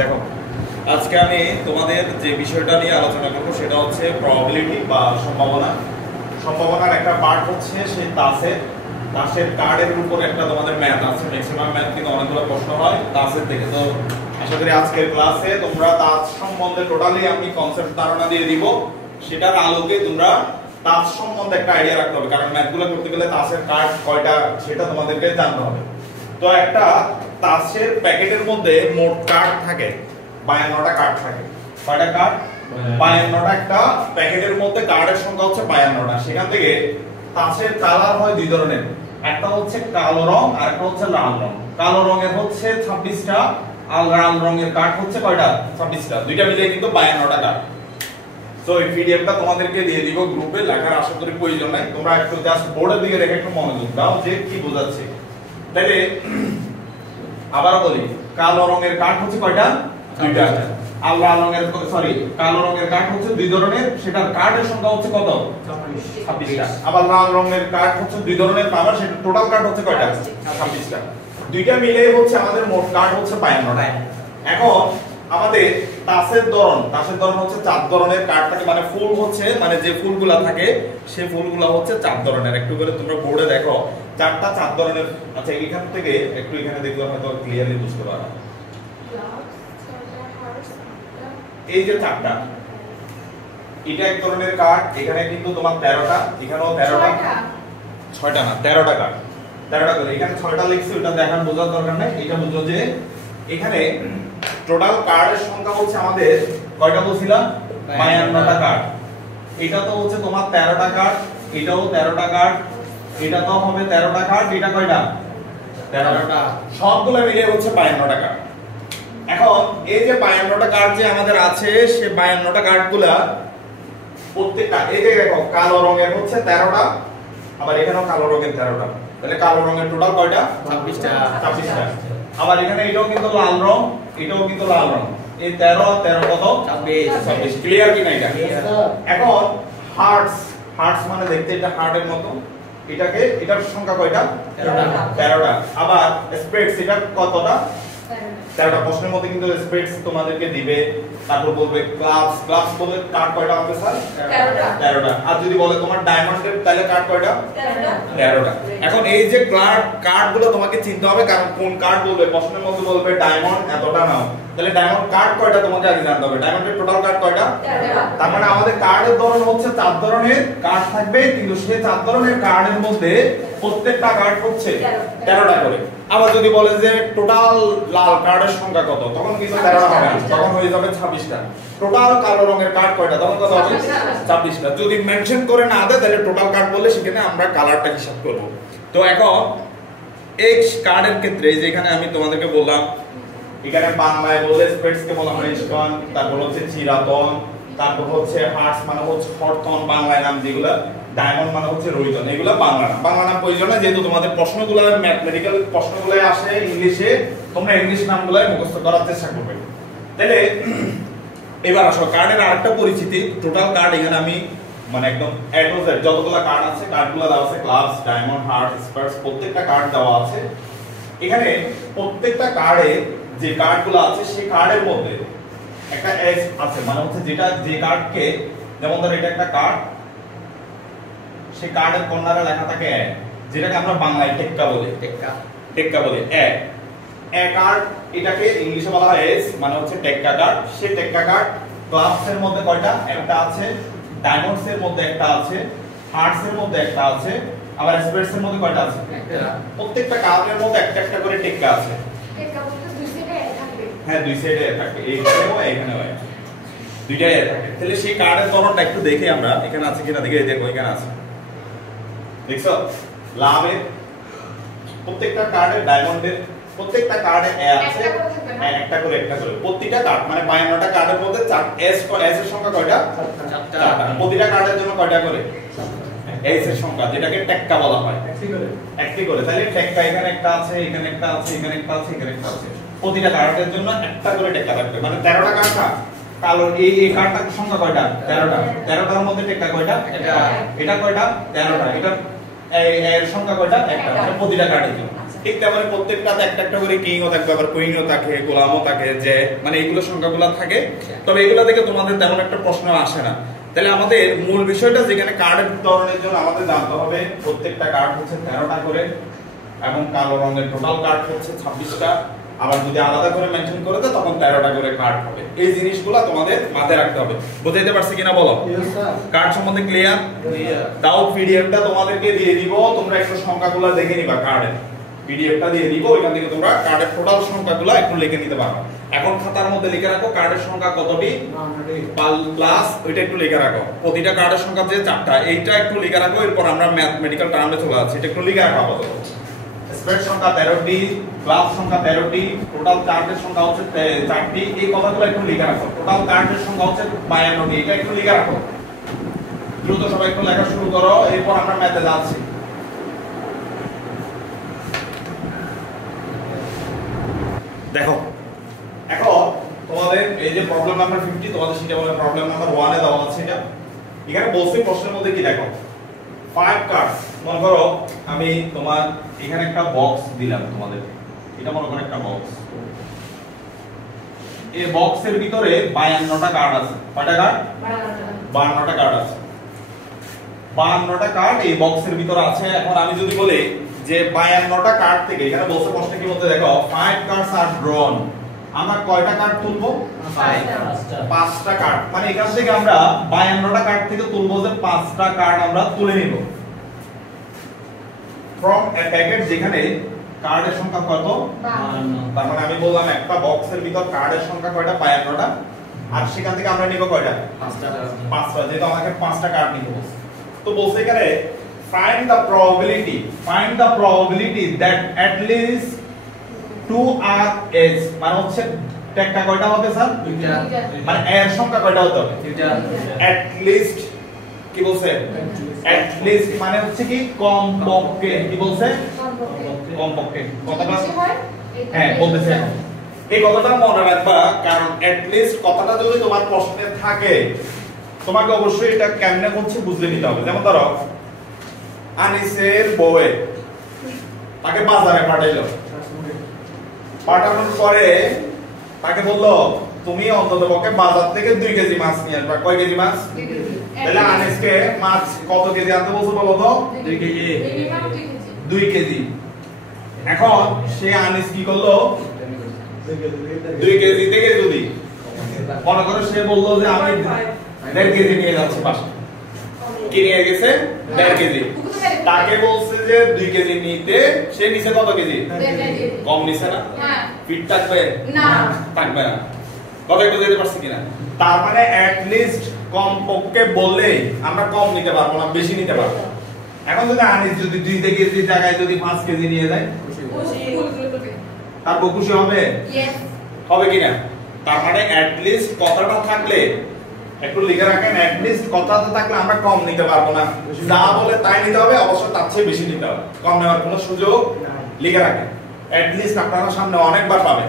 দেখো আজকে আমি তোমাদের যে বিষয়টা নিয়ে আলোচনা করব সেটা হচ্ছে প্রবাবিলিটি বা সম্ভাবনা। সম্ভাবনার একটা পার্ট হচ্ছে সেই তাসের কার্ডের উপর একটা তোমাদের ম্যাথ আছে, ম্যাক্সিমাম ম্যাথ কিন্তু অনেকগুলো প্রশ্ন হয় তাসের থেকে। তো আশা করি আজকের ক্লাসে তোমরা তাস সম্বন্ধে টোটালি আমি কনসেপ্ট ধারণা দিয়ে দিব, সেটার আলোকে তোমরা তাস সম্বন্ধে একটা আইডিয়া রাখতে হবে, কারণ ম্যাথগুলো করতে গেলে তাসের কার্ড কয়টা সেটা তোমাদেরকে জানতে হবে। তো একটা তাসের প্যাকেটের মধ্যে মোট কার্ড থাকে 52টা কার্ড থাকে। কয়টা কার্ড? 52টা। একটা প্যাকেটের মধ্যে কার্ডের সংখ্যা হচ্ছে 52টা। সেখান থেকে তাসের কালার হয় দুই ধরনের, একটা হচ্ছে কালো রং আর একটা হচ্ছে লাল রং। কালো রঙের হচ্ছে 26টা আর লাল রঙের কার্ড হচ্ছে কয়টা? 26টা। দুইটা মিলে কিন্তু 52টা কার্ড। সো এই পিডিএফটা তোমাদেরকে দিয়ে দিব গ্রুপে, লেখার আশা করি প্রয়োজন নাই, তোমরা একটু জাস্ট বোর্ডের দিকে রেখে একটু মনোযোগ দাও যে কি বোঝাচ্ছে। তাহলে আবার বলি, কালো রঙের কার্ড হচ্ছে কয়টা? দুইটা। আর লাল রঙের কালো রঙের কার্ড হচ্ছে দুই ধরনের, সেটার কার্ডের সংখ্যা হচ্ছে কত? 26টা। আবার লাল রঙের কার্ড হচ্ছে দুই ধরনের, পাবার সেটা টোটাল কার্ড হচ্ছে কয়টা? 26টা। দুইটা মিলে হচ্ছে আমাদের মোট কার্ড হচ্ছে 52টা। এখন আমাদের তাসের ধরন হচ্ছে চার ধরনের কার্ড থাকে, মানে ফুল হচ্ছে মানে যে ফুলগুলা থাকে সেই ফুলগুলা হচ্ছে চার ধরনের। একটু করে তোমরা বোর্ডে দেখো চার ধরনের। আচ্ছা এখান থেকে একটু এখানে দেখলে হয়তো ক্লিয়ারলি বুঝতে পারবে। এই যে চারটা, এটা এক ধরনের কার্ড। এখানে কিন্তু তোমার 13টা, এখানেও 13টা, 6টা না 13টা কার্ড, 13টা করে। এখানে 6টা লিখছি, ওটা দেখার বোঝার দরকার নাই। এটা বুঝো যে এখানে টোটাল কার্ডের সংখ্যা হচ্ছে আমাদের কয়টা বলছিলাম? 52টা কার্ড। এটা তো হচ্ছে তোমার 13টা কার্ড, এটাও 13টা কার্ড, এটা তো হবে 13টা কার্ড, এটা কয়টা? 13টা। সবগুলো মিলে হচ্ছে 52টা কার্ড। এখন এই যে 52টা কার্ড যে আমাদের আছে, সে 52টা কার্ডগুলা প্রত্যেকটা, এই যে দেখো কালো রঙের হচ্ছে 13টা, আবার এখানেও কালো রঙের 13টা। তাহলে কালো রঙের টোটাল কয়টা? 26টা। আবার এখানে এটাও কিন্তু লাল রং, এটাও কিন্তু লাল রং। এই 13 13 কত? 26। ক্লিয়ার কি না এটা? এখন হার্টস মানে দেখতে এটা হার্টের মতো, এটার সংখ্যা কয়টা? 13টা। আবার স্প্রেডস এটা কতটা? 13টা। প্রশ্নের মধ্যে কিন্তু স্প্রেডস তোমাদেরকে দিবে, তারপর বলবে ক্লাবস বলে কার্ড কয়টা হবে স্যার? 13টা। আর যদি বলে তোমার ডায়মন্ডের, তাহলে কার্ড কয়টা? 13টা। এখন এই যে কার্ডগুলো তোমাকে চিনতে হবে, কারণ কোন কার্ড বলবে প্রশ্নের মধ্যে বলবে ডায়মন্ড এতটা নাও, তাহলে ডায়মন্ড কার্ড কয়টা তোমাকে আগে জানতে হবে। ডায়মন্ডের টোটাল কার্ড কয়টা? 13টা। তার মানে আমাদের কার্ডের ধরন হচ্ছে চার ধরনের কার্ড থাকবে, কিন্তু সেই চার ধরনের কার্ডের মধ্যে প্রত্যেকটা কার্ড হচ্ছে 13টা করে। আবার যদি বলে যে টোটাল লাল কার্ডের সংখ্যা কত, তখন কিন্তু 13টা হবে না, তখন হয়ে যাবে 26টা। টোটাল কালো রঙের কার্ড কয়টা, তখন কত হবে? 26টা। যদি মেনশন করে না দেয় তাহলে টোটাল কার্ড বলে সেখানে আমরা কালারটা হিসাব করব। তো এখন এক্স কার্ডের ক্ষেত্রে যেখানে আমি তোমাদেরকে বললাম, এখানে বাংলায় বললে স্প্রেডস কে বলা হয় ইস্কন, তারপর হচ্ছে চিরাতন, তারপর হচ্ছে হার্টস মানে হচ্ছে হরতন বাংলায় নাম, যেগুলা ডায়মন্ড মানে হচ্ছে রোহিতন, এগুলা বাংলা নাম প্রয়োজন না, যেহেতু তোমাদের প্রশ্নগুলো ম্যাথমেটিক্যাল প্রশ্নগুলো আসে ইংলিশে, তোমরা ইংলিশ নামগুলো মুখস্থ করার চেষ্টা করবে। তাহলে এবার আসো কার্ডের আরেকটা পরিচিতি। টোটাল কার্ড এখানে আমি মানে একদম এ টু জেড যতগুলো কার্ড আছে কার্ডগুলো দেওয়া আছে, ক্লাবস, ডায়মন্ড, হার্ট, স্পার্স, প্রত্যেকটা কার্ড দেওয়া আছে। এখানে প্রত্যেকটা কার্ডে যে কার্ডগুলো আছে সেই কার্ডের মধ্যে একটা এস আছে, মানে হচ্ছে যেটা যে কার্ডকে, যেমন ধরো এটা একটা কার্ড, সেই কার্ডের কর্নারে লেখা থাকে এ, যেটাকে আমরা বাংলায় টেক্কা বলি, টেক্কা বলি এ কার্ড। এটাকে ইংলিশে বলা হয় এস, মানে হচ্ছে টেক্কা কার্ড। সেই টেক্কা কার্ড ক্লাবস এর মধ্যে কয়টা? একটা আছে, ডায়মন্ডস এর মধ্যে একটা আছে, হার্টস এর মধ্যে একটা আছে, আবার স্পেডস এর মধ্যে কয়টা আছে? একটা। প্রত্যেকটা কার্ডের মধ্যে একটা একটা করে টেক্কা আছে। টেক্কা বলতে দুই সাইডে থাকে। হ্যাঁ, দুই সাইডে থাকে, এইখানেও এখানেও দুইটাই থাকে। তাহলে সেই কার্ডের ধরনটা একটু দেখে আমরা, এখানে আছে কিনা দেখে দেখো, এখানে আছে, দেখছো লাভের প্রত্যেকটা কার্ডে, ডায়মন্ডের প্রত্যেকটা কার্ডে এ আছে, একটা করে প্রত্যেকটা কার্ড, মানে 52টা কার্ডের মধ্যে এস এর সংখ্যা কয়টা? 4টা। প্রতিটা কার্ডের জন্য কয়টা করে? এস এর সংখ্যা, যেটাকে টেক্কা বলা হয়, একটি করে। তাহলে টেক্কা এখানে একটা আছে, এখানে একটা আছে, এখানে একটা আছে, এখানে একটা আছে। প্রতিটা কার্ডের জন্য একটা করে টেক্কা থাকবে, মানে 13টা কার্ড। কালো এই কার্ডটার সংখ্যা কয়টা? 13টা। 13টার মধ্যে টেক্কা কয়টা? এটা কয়টা? 13টা। এটা এর সংখ্যা কয়টা? একটা। মানে প্রতিটা কার্ডের জন্য। ঠিক তেমন প্রত্যেকটাতে একটা একটা করে কিংও থাকবে, আবার কুইনও থাকে, গোলামও থাকে, যে মানে এইগুলো সংখ্যাগুলো থাকে। তবে এগুলো থেকে তোমাদের তেমন একটা প্রশ্ন আসে না। তাহলে আমাদের মূল বিষয়টা যেখানে কার্ডের বিতরণের জন্য আমাদের জানতে হবে প্রত্যেকটা কার্ড হচ্ছে 13টা করে, এবং কালো রঙের টোটাল কার্ড হচ্ছে 26টা। আবার যদি আলাদা করে মেনশন করে দেয় তখন 13টা করে কার্ড হবে। এই জিনিসগুলো তোমাদের মাথায় রাখতে হবে। বুঝাইতে পারছি কিনা বলো? কার্ড সম্বন্ধে ক্লিয়ার? তাও পিডিএফটা তোমাদেরকে দিয়ে দিব, তোমরা একটু সংখ্যাগুলো দেখে নিবা। কার্ডের পিডিএফটা দিয়ে দিব, ওইখান থেকে তোমরা কার্ডের টোটাল সংখ্যাগুলো একটু লিখে নিতে পারো। এখন খাতার মধ্যে লিখে রাখো কার্ডের সংখ্যা কতটি প্লাস ওইটা একটু লিখে রাখো। প্রতিটা কার্ডের সংখ্যা যে 4টা, এইটা একটু লিখে রাখো। এরপর আমরা ম্যাথমেটিক্যাল টার্মে চলে যাচ্ছি, এটা একটু লিখে রাখো আপাতত। স্প্রেড সংখ্যা 13টি, ক্লাস সংখ্যা 13টি, টোটাল কার্ডের সংখ্যা হচ্ছে 4টি। এই কথাগুলো একটু লিখে রাখো। টোটাল কার্ডের সংখ্যা হচ্ছে 52টি, এটা একটু লিখে রাখো। দ্রুত সবাই একটু লেখা শুরু করো, এরপর আমরা ম্যাথে যাচ্ছি। দেখো এখন তোমাদের এই যে প্রবলেম নাম্বার 50, তোমাদের সেটা বলে প্রবলেম নাম্বার 1 এ দেওয়া আছে। এটা এখানে বলছে প্রশ্নের মধ্যে কি দেখো 5 কার্ডস। মনে করো আমি তোমার এখানে একটা বক্স দিলাম তোমাদের, এটা মনে করো একটা বক্স। এই বক্সের ভিতরে 52টা কার্ড আছে। কয়টা কার্ড? 52টা কার্ড আছে। 52টা কার্ড এই বক্সের ভিতরে আছে। এখন আমি যদি বলি যে 52টা কার্ড থেকে, এখানে বলছে প্রশ্নে কি বলতে দেখো 5 কার্ডস আর ড্রন, আমরা কয়টা কার্ড তুলবো? 5টা কার্ড। মানে এখান থেকে আমরা 52টা কার্ড থেকে তুলবো যে 5টা কার্ড আমরা তুলে নিব ফ্রম এ প্যাকেট, যেখানে কার্ডের সংখ্যা কত? 52। তার মানে আমি বললাম একটা বক্সের ভিতর কার্ডের সংখ্যা কয়টা? 52টা। আর সেখান থেকে আমরা নিব কয়টা? 5টা। যেহেতু আমাকে 5টা কার্ড নিতে বলছে, তো বলছে এখানে find the probability that at least 2 are s, মানে হচ্ছে ট্যাগটা কয়টা হবে স্যার? 2টা। মানে এর সংখ্যা কয়টা হতে হবে? 2টা। at least কি বলছে? at least মানে হচ্ছে কি কমপক্ষে। কি বলছে? কমপক্ষে। কতটা? হ্যাঁ বলতেছে। এই কথাটা মনে রাখবা, কারণ at least কথাটা যদি তোমার প্রশ্নে থাকে তোমাকে অবশ্যই এটা কেমনে হচ্ছে বুঝে নিতে হবে। যেমন ধরো আনিসের বউয়ে তাকে বাজারে পাঠাইলো, পাঠানোর পরে তাকে বললো তুমি অন্ততপক্ষে বাজার থেকে 2 কেজি মাছ নিয়ে আসবা। কয় কেজি মাছ? 2 কেজি। তাহলে আনিসকে মাছ কত কেজি আনতে বলছো বলো তো? 2 কেজি। 2 কেজি। এখন সে আনিস কি করলো? 2 কেজি থেকে যদি মনে করো সে বললো যে আমি 1.5 কেজি নিয়ে যাচ্ছি পাশে, কি নিয়ে গেছে? 1.5 কেজি। তাকে বলছে যে 2 কেজি নিতে, সে নিছে কত কেজি? 1.5 কেজি। কম নিছে না? হ্যাঁ। ফিট থাকবে না? থাকবে না। কত একটু দিতে পারছি কিনা? তার মানে এট লিস্ট কম পক্ষে বললে আমরা কম নিতে পারবো না, বেশি নিতে পারবো। এখন যদি আনিস যদি 2 কেজি জায়গায় যদি 5 কেজি নিয়ে যায়, তার খুশি হবে? হবে কিনা? তার মানে এট লিস্ট কথাটা থাকলে একটু লিখে রাখেন, এট লিস্ট কথাটা থাকলে আমরা কম নিতে পারবো না, যা বলে তাই নিতে হবে, অবশ্য তার চেয়ে বেশি নিতে হবে, কম নেওয়ার কোনো সুযোগ লিখে রাখেন। এট লিস্ট আপনারা সামনে অনেকবার পাবেন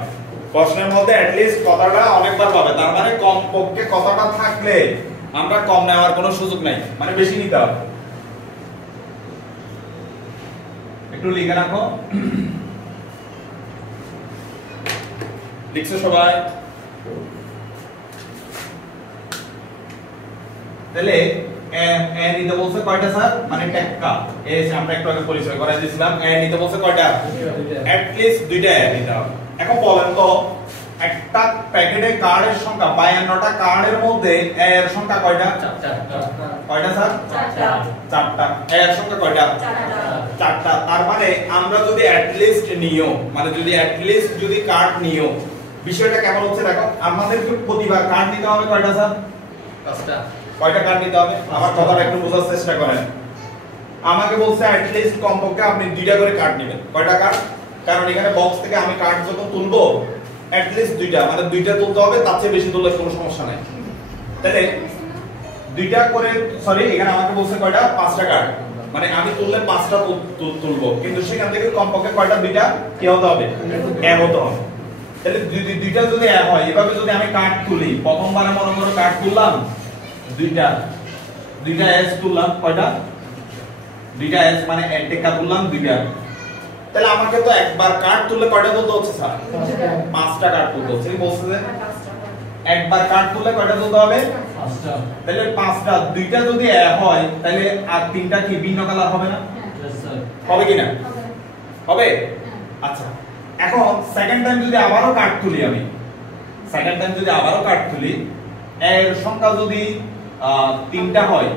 প্রশ্নের মধ্যে, এট লিস্ট কথাটা অনেকবার পাবে। তার মানে কম পক্ষে কথাটা থাকলে আমরা কম নেওয়ার কোনো সুযোগ নাই, মানে বেশি নিতে হবে। একটু লিখে রাখো। লিখছো সবাই? তাহলে এ নিতে বলছে কয়টা স্যার? মানে টেক্কা এই আমরা একটু আগে পরিচয় করাই দিয়েছিলাম। এ নিতে বলছে কয়টা? at least 2টা এ নিতে হবে। এখন বলেন তো একটা প্যাকেটে কার্ডের সংখ্যা 52টা কার্ডের মধ্যে এ এর সংখ্যা কয়টা? 4টা। কয়টা স্যার? 4টা। 4টা। এ এর সংখ্যা কয়টা? 4টা। তার মানে আমরা যদি at least নিও, মানে যদি at least যদি কার্ড নিও, বিষয়টা কেমন হচ্ছে দেখো। আমাদেরকে প্রতিবার কার্ড নিতে হবে কয়টা স্যার? 5টা। কয়টা কার্ড নিতে হবে? আমার কথাটা একটু বোঝার চেষ্টা করেন। আমাকে বলছে at least কমপক্ষে আপনি 2টা করে কার্ড নেবেন। কয়টা কার্ড? কারণ এখানে বক্স থেকে আমি কার্ড যখন তুলবো at least 2টা, মানে 2টা তুলতে হবে, তার চেয়ে বেশি তুললে কোনো সমস্যা নাই। তাহলে 2টা করে, সরি এখানে আমাকে বলছে কয়টা? 5টা কার্ড, মানে আমি তুললে 5টা তুলবো, কিন্তু সেখান থেকে কমপক্ষে কয়টা? 2টা কি হতে হবে? এ হতে হবে। তাহলে 2টা যদি এ হয়, এভাবে যদি আমি কার্ড তুলি, প্রথমবারে মনে করো কার্ড তুললাম 2টা এস তুললাম, কয়টা? 2টা এস মানে এক টেক্কা তুললাম 2টা, তাহলে আমাকে তো একবার কার্ড তুললে কয়টা তুলতে হচ্ছে স্যার? 5টা কার্ড তুলতে হচ্ছে। কি বলছে যে একবার কার্ড তুললে কয়টা তুলতে হবে? 5টা। তাহলে 5টা, দুইটা যদি হয় তাহলে আর তিনটা কি ভিন্ন কালার হবে না? হবে কি না? হবে। আচ্ছা, এখন সেকেন্ড টাইম যদি আবারও কার্ড তুলি, আমি সেকেন্ড টাইম যদি আবারও কার্ড তুলি, এর সংখ্যা যদি 3টা হয়,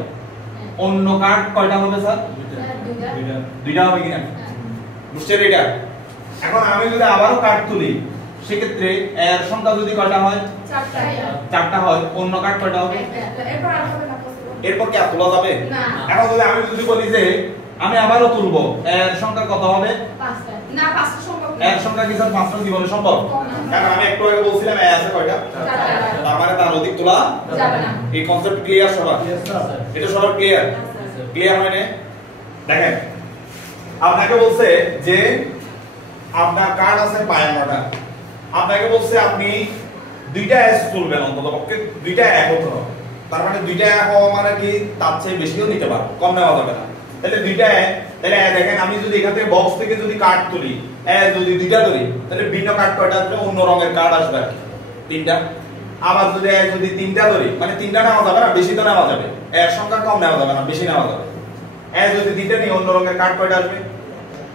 অন্য কার্ড কয়টা হবে স্যার? দুইটা হবে কিনা? বুঝছেন এটা? এখন আমি যদি আবারও কার্ড তুলি, সেক্ষেত্রে এর সংখ্যা যদি কয়টা হয়? 4টা হয়, অন্য কার্ড কয়টা হবে? এরপর কি আর তোলা যাবে না? এখন আমি বলি যে আমি আবারও তুলবো, এর সংখ্যা কত হবে? 5টা। না, 5টা সম্ভব না। এর সংখ্যা কি স্যার 5টা জীবনে সম্ভব? কারণ আমি একটু আগে বলছিলাম এ আছে কয়টা? 4টা। তার মানে তার অধিক তোলা যাবে না। এই কনসেপ্ট ক্লিয়ার সবার? এটা সবার ক্লিয়ার? ক্লিয়ার হয় না? দেখেন, আপনাকে বলছে যে আপনার কার্ড আছে 52টা, আপনাকে বলছে আপনি দুইটা এস তুলবেন, অন্ততপক্ষে দুইটা এক হতে হবে। তার মানে দুইটা এক হওয়া মানে কি তার চেয়ে বেশিও নিতে পারো, কম নেওয়া যাবে না। তাহলে দুইটা এক, তাহলে দেখেন আমি যদি এখান থেকে বক্স থেকে যদি কার্ড তুলি, যদি দুইটা ধরি, তাহলে ভিন্ন কার্ড কয়টা আসবে? অন্য রঙের কার্ড আসবে আর কি, 3টা। আবার যদি 3টা ধরি, মানে 3টা নেওয়া যাবে না, বেশি তো নেওয়া যাবে, এর সংখ্যা কম নেওয়া যাবে না, বেশি নেওয়া যাবে। যদি 3টা নিই, অন্য রঙের কার্ড কয়টা আসবে?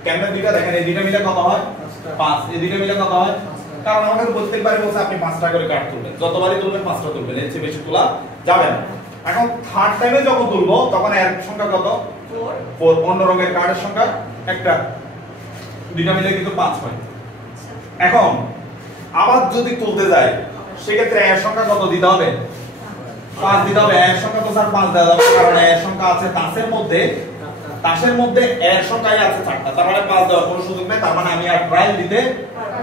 কেমনে দুইটা? দেখেন এই দুইটা মিলে কত হয়? 5। এই দুইটা মিলে কত হয়? কারণ আমাদের প্রত্যেকবারই বলছে আপনি 5টা করে কার্ড তুলবেন, যতবারই তুলবেন 5টা তুলবেন, এর চেয়ে বেশি তোলা যাবে না। এখন থার্ড টাইমে যখন তুলবো তখন এর সংখ্যা কত? 4। অন্য রঙের কার্ডের সংখ্যা একটা, দুইটা মিলে কিন্তু 5 হয়। এখন আবার যদি তুলতে যাই, সেক্ষেত্রে এর সংখ্যা কত দিতে হবে? 5 দিতে হবে। এর সংখ্যা তো স্যার 5 দেওয়া যাবে, কারণ এর সংখ্যা আছে তাসের মধ্যে, তাসের মধ্যে এর সংখ্যাই আছে 4টা, তার মানে 5 দেওয়ার কোনো সুযোগ নেই। তার মানে আমি আর ট্রায়াল দিতে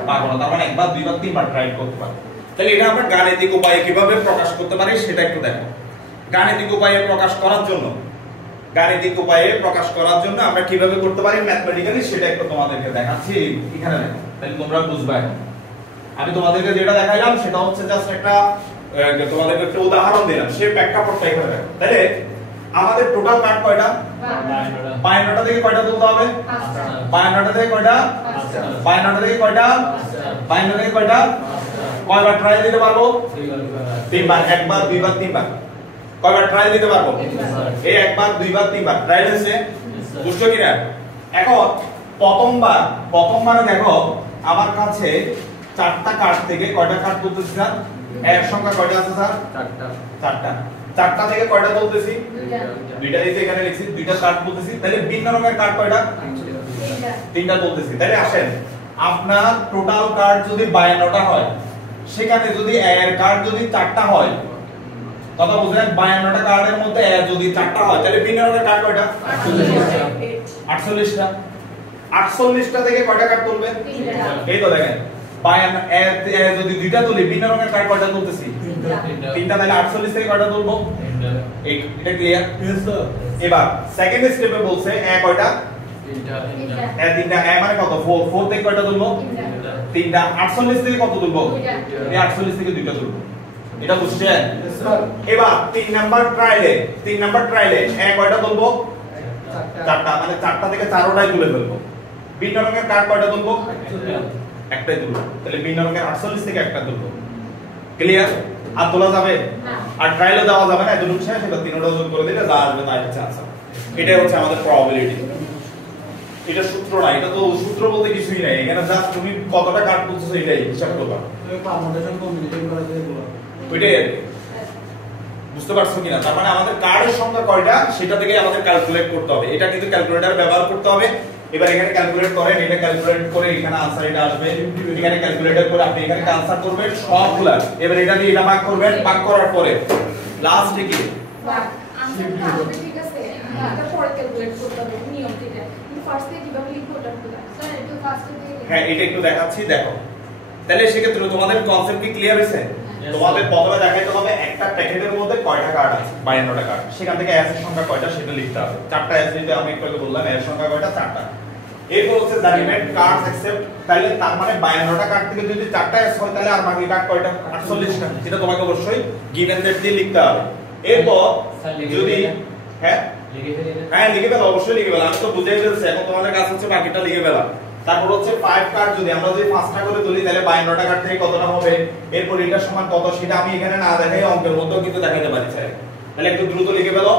পারবো না, তার মানে একবার, দুইবার, তিনবার ট্রায়াল করতে পারি। তাহলে এটা আমরা গাণিতিক উপায়ে কিভাবে প্রকাশ করতে পারি সেটা একটু দেখো। গাণিতিক উপায়ে প্রকাশ করার জন্য, গাণিতিক উপায়ে প্রকাশ করার জন্য আমরা কিভাবে করতে পারি ম্যাথমেটিক্যালি, সেটা একটু তোমাদেরকে দেখাচ্ছি এখানে দেখো, তাহলে তোমরা বুঝবে। আমি তোমাদেরকে যেটা দেখাইলাম সেটা হচ্ছে জাস্ট একটা, তোমাদেরকে একটা উদাহরণ দিলাম, সেই প্রেক্ষাপটটা এখানে দেখো। তাহলে আমাদের টোটাল কার্ড কয়টা? 52টা থেকে কয়টা তুলতে হবে? 52টা থেকে কয়টা? 52টা থেকে কয়টা? 52 থেকে কয়টা? কয়বার ট্রায়াল দিতে পারবো? 3বার। একবার, দুইবার, তিনবার। কয়বার ট্রায়াল দিতে পারবো? এই একবার, দুইবার, তিনবার ট্রায়াল হচ্ছে। বুঝছো কিনা? এখন প্রথমবারে দেখো আমার কাছে 4টা কার্ড থেকে কয়টা কার্ড তুলতেছি স্যার? এর সংখ্যা কয়টা আছে স্যার? 4টা। 4টা থেকে কয়টা তুলতেছি? দুইটা দিতে এখানে লিখছি, দুইটা কার্ড তুলতেছি। তাহলে ভিন্ন রঙের কার্ড কয়টা? 3টা তুলতেছি। তাহলে আসেন, আপনার টোটাল কার্ড যদি 52টা হয়, সেখানে যদি এর কার্ড যদি 4টা হয়, কথা বুঝলেন? 52টা কার্ডের মধ্যে যদি 4টা হয়, তাহলে ভিন্ন রঙের কার্ড কয়টা? 48টা। 48টা থেকে কয়টা কার্ড তুলবেন? এই তো দেখেন, যদি দুইটা তুলি, ভিন্ন রঙের কার্ড কয়টা তুলতেছি? 3টা। তাহলে 48 থেকে কয়টা তুলবো? এটা ক্লিয়ার? এবার সেকেন্ড স্টেপে বলছে কয়টা? 3টা। মানে কত? 4 থেকে কয়টা তুলবো? 3টা। 48 থেকে কত তুলবো? এই 48 থেকে দুইটা তুলবো। এটা বুঝছেন? এবার 3 নাম্বার ট্রায়ালে কয়টা তুলবো? 4টা। মানে 4টা থেকে 4টাই তুলে ফেলবো। ভিন্ন রঙের কার্ড কয়টা তুলবো? একটাই তুলবো। তাহলে ভিন্ন রঙের 48 থেকে একটা তুলবো। ক্লিয়ার? আর তোলা যাবে না, আর ট্রায়ালও দেওয়া যাবে না। এতটুকু শেষ। এবার 3টা যোগ করে দিলে যা আসবে তাই হচ্ছে আনসার। এটাই হচ্ছে আমাদের প্রবাবিলিটি। এটা সূত্র না, এটা তো সূত্র বলতে কিছুই নাই। এখানে জাস্ট তুমি কতটা কার্ড তুলছো এটাই হিসাব করবা। পারমুটেশন কম্বিনেশন করা যায় এগুলো। ওইটাই বুঝতে পারছো কিনা? তার মানে আমাদের কার্ডের সংখ্যা কয়টা সেটা থেকে আমাদের ক্যালকুলেট করতে হবে। এটা কিন্তু ক্যালকুলেটর ব্যবহার করতে হবে। এবার এখানে ক্যালকুলেট করেন, এটা ক্যালকুলেট করে এখানে आंसर এটা আসবে। এখানে ক্যালকুলেটর করে আপনি এখানে आंसर করবেন সবগুলা। এবার এটা দিয়ে এটা ভাগ করবেন, ভাগ করার পরে লাস্টে কি ভাগ आंसर আসবে, ঠিক আছে? তারপরে ক্যালকুলেট করতে হবে নিয়ম ঠিক আছে। কিন্তু ফার্স্ট থেকে কিভাবে লিখবো ওটা একটু স্যার একটু ফার্স্ট থেকে। হ্যাঁ, এটা একটু দেখাচ্ছি, দেখো। তাহলে সেক্ষেত্রে তোমাদের কনসেপ্ট কি ক্লিয়ার হয়েছে? তোমাদের প্রথমে দেখাইতে হবে একটা প্যাকেটের মধ্যে কয়টা কার্ড আছে, 52টা কার্ড। সেখান থেকে এস এর সংখ্যা কয়টা সেটা লিখতে হবে। 4টা এস দিতে আমি একটু আগে বললাম, এর সংখ্যা কয়টা? 4টা। এরপর হচ্ছে দ্য রিমেইন কার্ডস এক্সেপ্ট, তাহলে তার মানে 52টা কার্ড থেকে যদি 4টা এস হয়, তাহলে আর বাকি কার্ড কয়টা? 48টা। এটা তোমাকে অবশ্যই গিভেন দ্যাট দিয়ে লিখতে হবে। এরপর যদি লিখে ফেলো, অবশ্যই লিখে ফেলো। আমি তো বুঝাই দিয়েছি, এখন তোমাদের কাজ হচ্ছে বাকিটা লিখে ফেলা। তারপর হচ্ছে 5 কার্ড যদি আমরা যদি 5টা করে তুলি তাহলে 52টা কার্ড থেকে কতটা হবে, এরপর এটা সমান কত সেটা আমি এখানে না দেখাই অঙ্কের মধ্যেও কিন্তু দেখাতে পারি স্যার। তাহলে একটু দ্রুত লিখে ফেলো।